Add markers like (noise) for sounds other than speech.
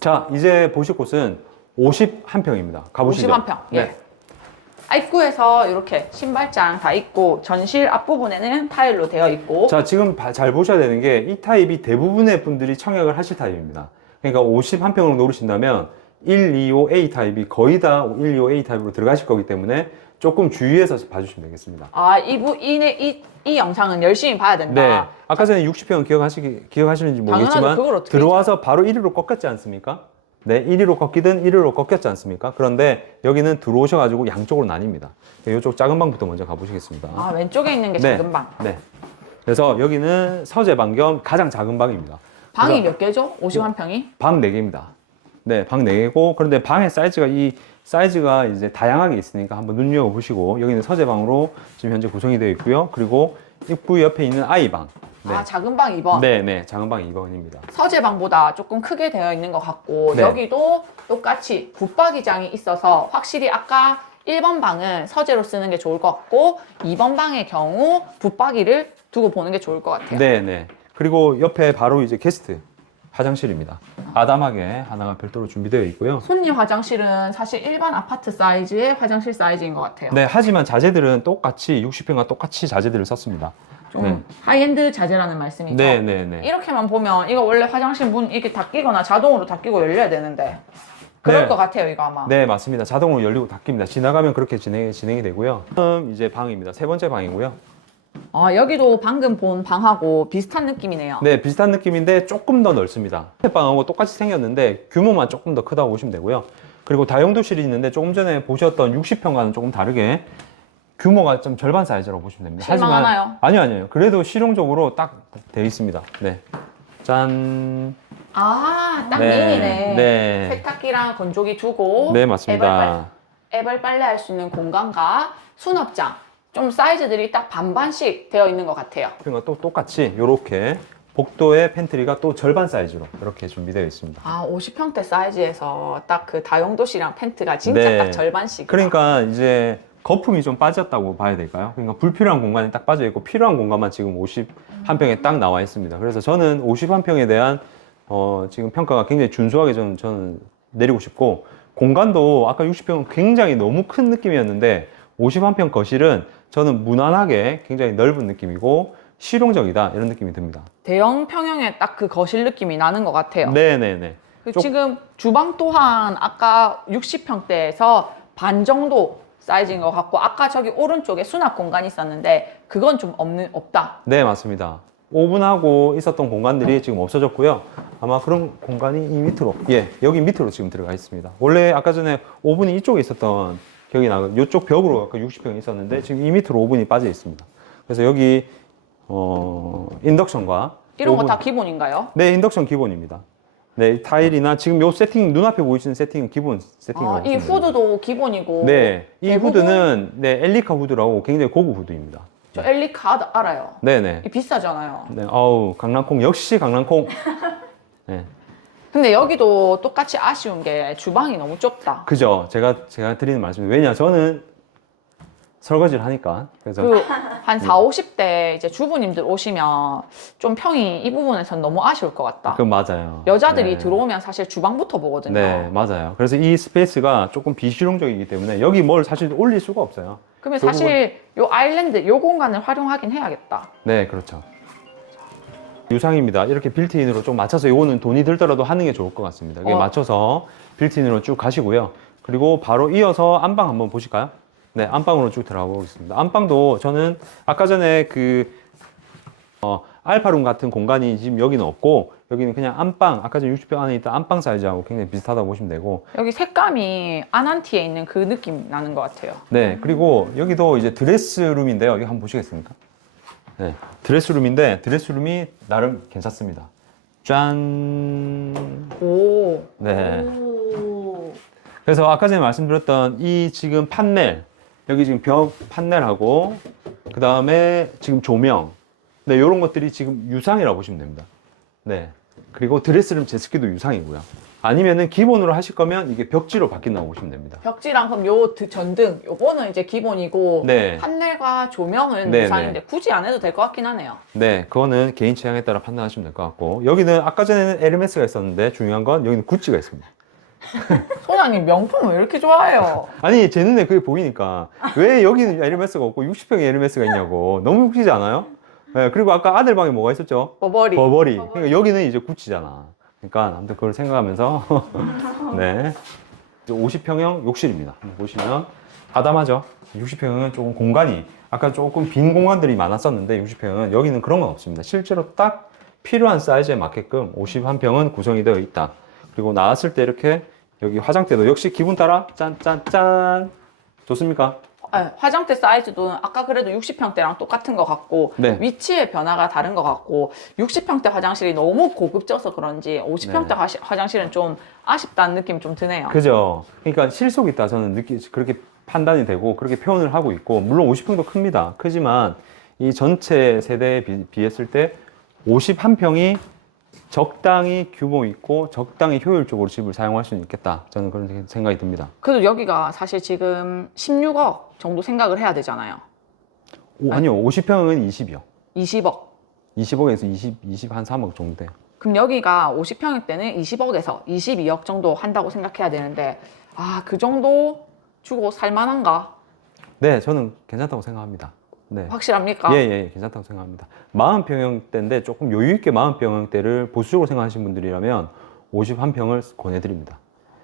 자, 이제 보실 곳은 51평입니다. 가보시죠. 51평. 예. 네. 아, 입구에서 이렇게 신발장 다 있고 전실 앞부분에는 타일로 되어 있고 자, 지금 바- 잘 보셔야 되는 게 이 타입이 대부분의 분들이 청약을 하실 타입입니다. 그러니까 51평을 노리신다면 125A 타입이 거의 다 125A 타입으로 들어가실 거기 때문에 조금 주의해서 봐주시면 되겠습니다. 아, 이부 이, 이, 이 영상은 열심히 봐야 된다. 네. 아까 전에 60평 기억하시, 기억하시는지 당연하죠. 모르겠지만 그걸 어떻게 들어와서 바로 1위로 꺾였지 않습니까? 네, 1위로 꺾이든 1위로 꺾였지 않습니까? 그런데 여기는 들어오셔가지고 양쪽으로 나뉩니다. 이쪽 작은 방부터 먼저 가보시겠습니다. 아, 왼쪽에 있는 게 네. 작은 방. 네. 그래서 여기는 서재 방 겸 가장 작은 방입니다. 방이 몇 개죠? 51평이? 방 4개입니다. 네, 방 4개고, 그런데 방의 사이즈가 이 사이즈가 이제 다양하게 있으니까 한번 눈여겨 보시고, 여기는 서재방으로 지금 현재 구성이 되어 있고요. 그리고 입구 옆에 있는 아이 방. 네. 아, 작은 방 2번. 네, 네, 작은 방 2번입니다. 서재방보다 조금 크게 되어 있는 것 같고 네. 여기도 똑같이 붙박이장이 있어서 확실히 아까 1번 방은 서재로 쓰는 게 좋을 것 같고 2번 방의 경우 붙박이를 두고 보는 게 좋을 것 같아요. 네, 네. 그리고 옆에 바로 이제 게스트 화장실입니다. 아담하게 하나가 별도로 준비되어 있고요. 손님 화장실은 사실 일반 아파트 사이즈의 화장실 사이즈인 것 같아요. 네, 하지만 자재들은 똑같이 60평과 똑같이 자재들을 썼습니다. 좀 네. 하이엔드 자재라는 말씀이죠. 네, 네, 네. 이렇게만 보면 이거 원래 화장실 문 이렇게 닫기거나 자동으로 닫히고 열려야 되는데 그럴 네. 것 같아요 이거 아마. 네, 맞습니다. 자동으로 열리고 닫힙니다. 지나가면 그렇게 진행, 진행이 되고요. 다음 이제 방입니다. 세 번째 방이고요. 아 여기도 방금 본 방하고 비슷한 느낌이네요. 네, 비슷한 느낌인데 조금 더 넓습니다. 방하고 똑같이 생겼는데 규모만 조금 더 크다고 보시면 되고요. 그리고 다용도실이 있는데 조금 전에 보셨던 60평과는 조금 다르게 규모가 좀 절반 사이즈라고 보시면 됩니다. 실망하나요? 아니요, 아니요. 그래도 실용적으로 딱 되어 있습니다. 네. 짠. 아, 딱 네, 미니네. 네. 세탁기랑 건조기 두고 네, 맞습니다. 애벌 빨래 할수 있는 공간과 수납장 좀 사이즈들이 딱 반반씩 되어 있는 것 같아요. 그러니까 또 똑같이 이렇게 복도의 팬트리가 또 절반 사이즈로 이렇게 준비되어 있습니다. 아, 50평대 사이즈에서 딱 그 다용도실이랑 펜트가 진짜 네. 딱 절반씩. 그러니까 이제 거품이 좀 빠졌다고 봐야 될까요? 그러니까 불필요한 공간이 딱 빠져 있고 필요한 공간만 지금 51평에 딱 나와 있습니다. 그래서 저는 51평에 대한 어, 지금 평가가 굉장히 준수하게 저는, 저는 내리고 싶고 공간도 아까 60평은 굉장히 너무 큰 느낌이었는데 51평 거실은 저는 무난하게 굉장히 넓은 느낌이고 실용적이다 이런 느낌이 듭니다. 대형 평형의 딱 그 거실 느낌이 나는 것 같아요. 네네네. 그 좀- 지금 주방 또한 아까 60평대에서 반 정도 사이즈인 것 같고 아까 저기 오른쪽에 수납 공간이 있었는데 그건 좀 없는 없다. 네, 맞습니다. 오븐하고 있었던 공간들이 지금 없어졌고요. 아마 그런 공간이 이 밑으로, 예, 여기 밑으로 지금 들어가 있습니다. 원래 아까 전에 오븐이 이쪽에 있었던 기억이 나고, 이쪽 벽으로 아까 60평이 있었는데 지금 이 밑으로 오븐이 빠져 있습니다. 그래서 여기, 어, 인덕션과. 이런 거 다 기본인가요? 네, 인덕션 기본입니다. 네, 타일이나 지금 요 세팅, 눈앞에 보이시는 세팅은 기본 세팅이라고. 아, 이 보시면. 후드도 기본이고 네, 이 대부분- 후드는, 네, 엘리카 후드라고 굉장히 고급 후드입니다. 저 엘리카 알아요. 네 네. 이 비싸잖아요. 네, 어우, 강낭콩, 역시 강낭콩. (laughs) 네, 근데 여기도 똑같이 아쉬운 게 주방이 너무 좁다. 그죠. 제가, 제가 드리는 말씀이 왜냐, 저는 설거지를 하니까. 그래서, 그 한 4, 50대 이제 주부님들 오시면 좀 평이 이 부분에선 너무 아쉬울 것 같다. 그 맞아요. 여자들이 네. 들어오면 사실 주방부터 보거든요. 네, 맞아요. 그래서 이 스페이스가 조금 비실용적이기 때문에 여기 뭘 사실 올릴 수가 없어요. 그러면 그 사실 요 아일랜드 요 공간을 활용하긴 해야겠다. 네, 그렇죠. 유상입니다. 이렇게 빌트인으로 좀 맞춰서 이거는 돈이 들더라도 하는 게 좋을 것 같습니다. 이게 어. 맞춰서 빌트인으로 쭉 가시고요. 그리고 바로 이어서 안방 한번 보실까요? 네, 안방으로 쭉 들어가 보겠습니다. 안방도 저는 아까 전에 그 어, 알파룸 같은 공간이 지금 여기는 없고 여기는 그냥 안방, 아까 전에 60평 안에 있던 안방 사이즈하고 굉장히 비슷하다고 보시면 되고 여기 색감이 아난티에 있는 그 느낌 나는 것 같아요. 네, 그리고 여기도 이제 드레스룸인데요. 이거 한번 보시겠습니까? 네, 드레스룸인데 드레스룸이 나름 괜찮습니다. 짠. 오. 네. 오. 그래서 아까 전에 말씀드렸던 이 지금 판넬, 여기 지금 벽 판넬하고 그 다음에 지금 조명, 네, 이런 것들이 지금 유상이라고 보시면 됩니다. 네. 그리고 드레스룸 제습기도 유상이고요. 아니면은 기본으로 하실 거면 이게 벽지로 바뀐다고 보시면 됩니다. 벽지랑 그럼 요 드- 전등 요거는 이제 기본이고 네. 판넬과 조명은 네, 무상인데 굳이 안 해도 될 것 같긴 하네요. 네, 그거는 개인 취향에 따라 판단하시면 될 것 같고 여기는 아까 전에는 에르메스가 있었는데 중요한 건 여기는 구찌가 있습니다. (laughs) 소장님 명품을 왜 이렇게 좋아해요? (laughs) 아니 제 눈에 그게 보이니까 왜 여기는 에르메스가 없고 60평에 에르메스가 있냐고 너무 웃기지 않아요? 네, 그리고 아까 아들 방에 뭐가 있었죠? 버버리. 버버리. 그러니까 여기는 이제 구찌잖아. 그러니까 아무튼 그걸 생각하면서 (laughs) 네. 50평형 욕실입니다. 보시면 아담하죠. 60평형은 조금 공간이 아까 조금 빈 공간들이 많았었는데 60평형은 여기는 그런 건 없습니다. 실제로 딱 필요한 사이즈에 맞게끔 51평은 구성이 되어 있다. 그리고 나왔을 때 이렇게 여기 화장대도 역시 기분 따라 짠짠짠 좋습니까? 아, 화장대 사이즈도 아까 그래도 60평대랑 똑같은 것 같고 네. 위치의 변화가 다른 것 같고 60평대 화장실이 너무 고급져서 그런지 50평대 네. 화장실은 좀 아쉽다는 느낌이 좀 드네요. 그죠. 그러니까 실속이 있다 저는 느끼 그렇게 판단이 되고 그렇게 표현을 하고 있고 물론 50평도 큽니다. 크지만 이 전체 세대에 비, 비했을 때 51평이 적당히 규모 있고 적당히 효율적으로 집을 사용할 수 있겠다. 저는 그런 생각이 듭니다. 그래도 여기가 사실 지금 16억 정도 생각을 해야 되잖아요. 오, 아니요. 50평은 20이요. 20억. 20억에서 20, 20 한 3억 정도 돼요. 그럼 여기가 50평일 때는 20억에서 22억 정도 한다고 생각해야 되는데 아 그 정도 주고 살 만한가? 네, 저는 괜찮다고 생각합니다. 네. 확실합니까? 예, 예, 예, 괜찮다고 생각합니다. 40평형대인데 조금 여유 있게 40평형대를 보수적으로 생각하시는 분들이라면 51평을 권해드립니다.